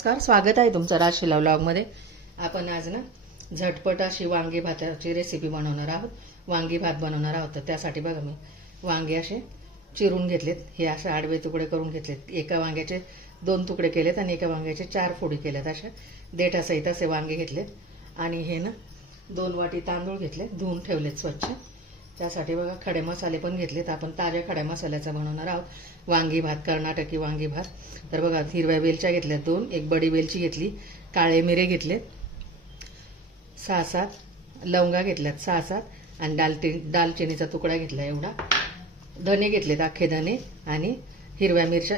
नमस्कार, स्वागत आहे तुमचं राजशिला व्लॉगमध्ये। आपण आज ना झटपट अशी वांगी भाताची रेसिपी बनवणार आहोत। वांगी भात बनवणार आहोत। तर त्यासाठी बघा मी वांगे असे चिरून घेतलेत। हे असे आडवे तुकडे करून घेतलेत। एका वांग्याचे 2 तुकडे केलेत आणि एका वांग्याचे 4 फोडी केलेत। अशा देठासहित असे वांगे घेतलेत आणि हे ना 2 वाटी तांदूळ घेतले, धुवून ठेवलेत स्वच्छ। त्यासाठी बघा खडे मसाले पण घेतलेत। आपण ताज्या खड्या मसाल्याचा बनवणार आहोत वांगी भात, कर्नाटकी वांगी भात। तर बघा हिरव्या वेलच्या घेतल्या 2, एक बडी वेलची घेतली, काळे मिरे घेतले 6-7, लवंगा घेतल्यात 6-7 आणि दालचिनीचा तुकडा घेतला एवढा। धने घेतलेत अख्खे धने आणि हिरव्या मिरच्या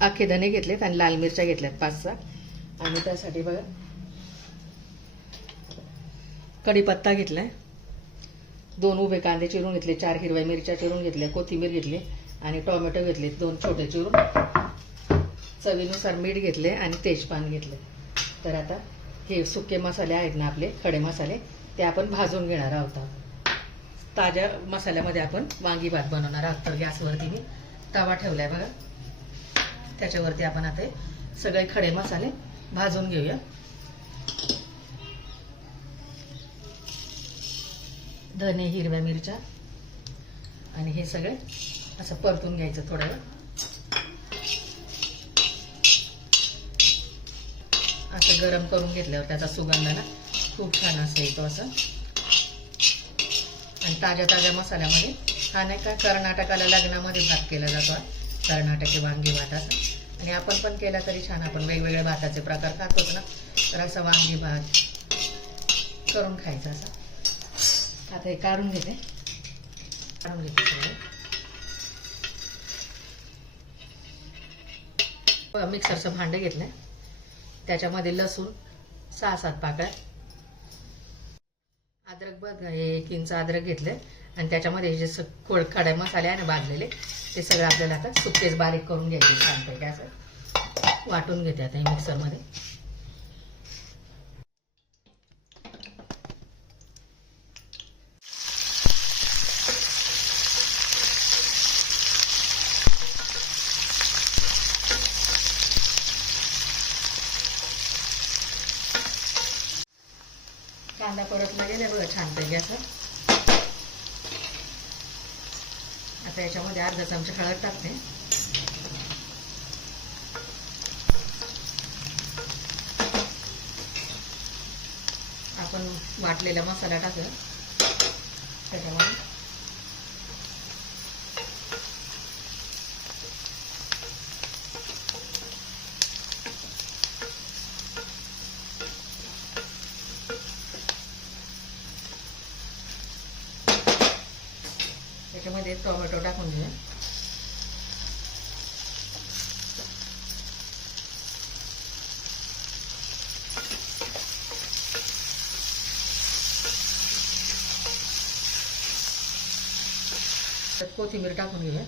अख्खे धने घेतलेत आणि लाल मिरच्या घेतल्यात 5-6। आणि त्यासाठी बघा कढीपत्ता घेतलाय, 2 उभे कांदे चिरून घेतले, 4 हिरव्या मिरच्या चिरून घेतल्या, कोथिंबीर घेतली आणि टोमॅटो घेतले 2 छोटे चिरून, चवीनुसार मीठ घेतले आणि तेजपान घेतले। तर आता हे सुके मसाले आहेत ना आपले खडे मसाले, ते आपण भाजून घेणार आहोत। ताज्या मसाल्यामध्ये आपण वांगी भात बनवणार आहोत। तर गॅसवरती मी तवा ठेवलाय बघा, त्याच्यावरती आपण आता सगळे खडे मसाले भाजून घेऊया। धने, हिरव्या मिरच्या आणि हे सगळे असं परतून घ्यायचं थोडं वेळ। असं गरम करून घेतल्यावर त्याचा सुगंध ना खूप छान असं येतो असं। आणि ताज्या मसाल्यामध्ये हा नाही का कर्नाटकाला लग्नामध्ये भात केला जातो, कर्नाटकी वांगी भात असं। आणि आपण पण केला तरी छान, आपण वेगवेगळे भाताचे प्रकार खातोच ना, तर असं वांगी भात करून खायचं असं। आता हे काढून घेते मिक्सरचं भांडं घेतलंय, त्याच्यामध्ये लसूण 6-7 पाकळ्या, अद्रक बघ 1 इंच अद्रक घेतले आणि त्याच्यामध्ये हे जे खडे मसाले आहे ना भाजलेले, ते सगळं आपल्याला आता सुकेच बारीक करून घ्यायचे छानपैकी असं वाटून घेते आता हे मिक्सरमध्ये। कांदा परतला गेला बघा छानपैकी असं। आता याच्यामध्ये अर्धा चमचा हळद टाकते, आपण वाटलेला मसाला टाकला त्याच्यामध्ये, त्याच्यामध्ये टोमॅटो टाकून घेऊया। त्यात कोथिंबीर टाकून घेऊया।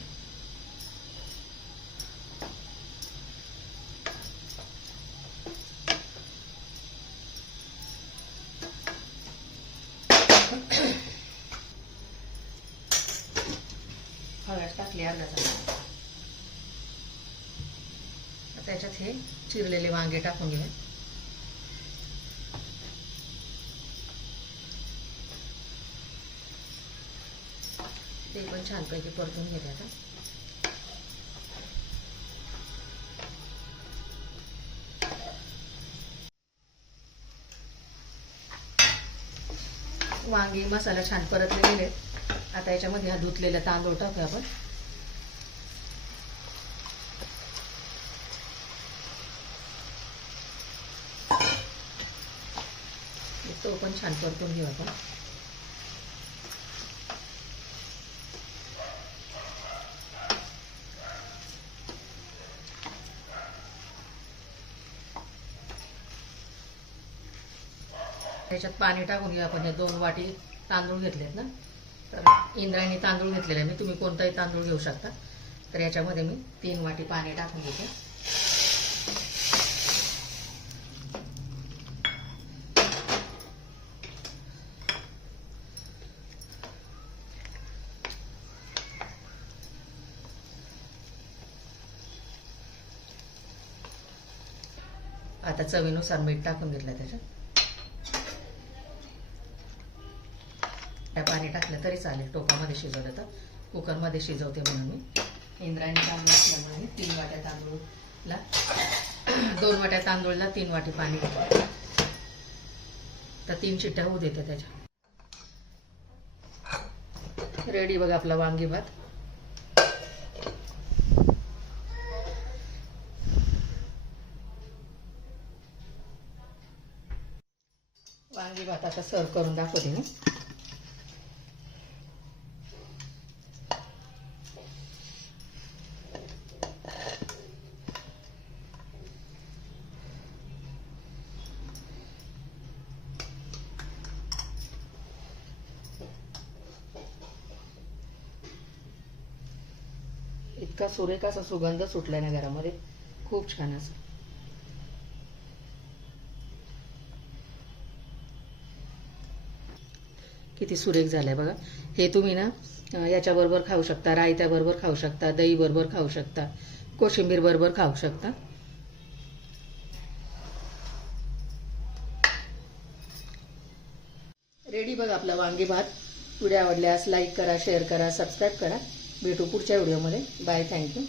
हळद टाकली अर्धा चमचा। त्याच्यात हे चिरलेले वांगे टाकून घेऊया। ते पण छानपैकी परतून घेते आता। वांगी मसाला छान परतले गेले, आता याच्यामध्ये हा धुतलेला तांदूळ टाकूया आपण। तो पण छान परतून घेऊ आपण। त्याच्यात पाणी टाकून घेऊ आपण। हे 2 वाटी तांदूळ घेतलेत ना, तर इंद्रायणी तांदूळ घेतलेले मी, तुम्ही कोणताही तांदूळ घेऊ शकता। तर याच्यामध्ये मी 3 वाटी पाणी टाकून घेते। आता चवीनुसार मीठ टाकून घेतलं त्याच्यात. पाणी टाकलं तरी चालेल, टोपामध्ये शिजवलं तर. कुकरमध्ये शिजवते म्हणून मी इंद्रायणी तांदूळ असल्यामुळे 3 वाट्या तांदूळला 2 वाट्या तांदूळला 3 वाटी पाणी घेतलं. तर 3 शिट्ट्या होऊ देते त्याच्या. रेडी बघा आपला वांगी भात. वांगी भात आता सर्व करून दाखवते मी. इतका सुरेख असा सुगंध सुटलाय ना घरामध्ये, खूप छान असं. किती सुरेख झालंय बघा. हे तुम्ही ना याच्याबरोबर खाऊ शकता, रायत्याबरोबर खाऊ शकता, दही बरोबर खाऊ शकता, कोशिंबीर बरोबर खाऊ शकता. रेडी बघा आपला वांगी भात. व्हिडिओ आवडल्यास लाईक करा, शेअर करा, सबस्क्राईब करा. भेटू पुढच्या व्हिडिओमध्ये. Bye, thank you.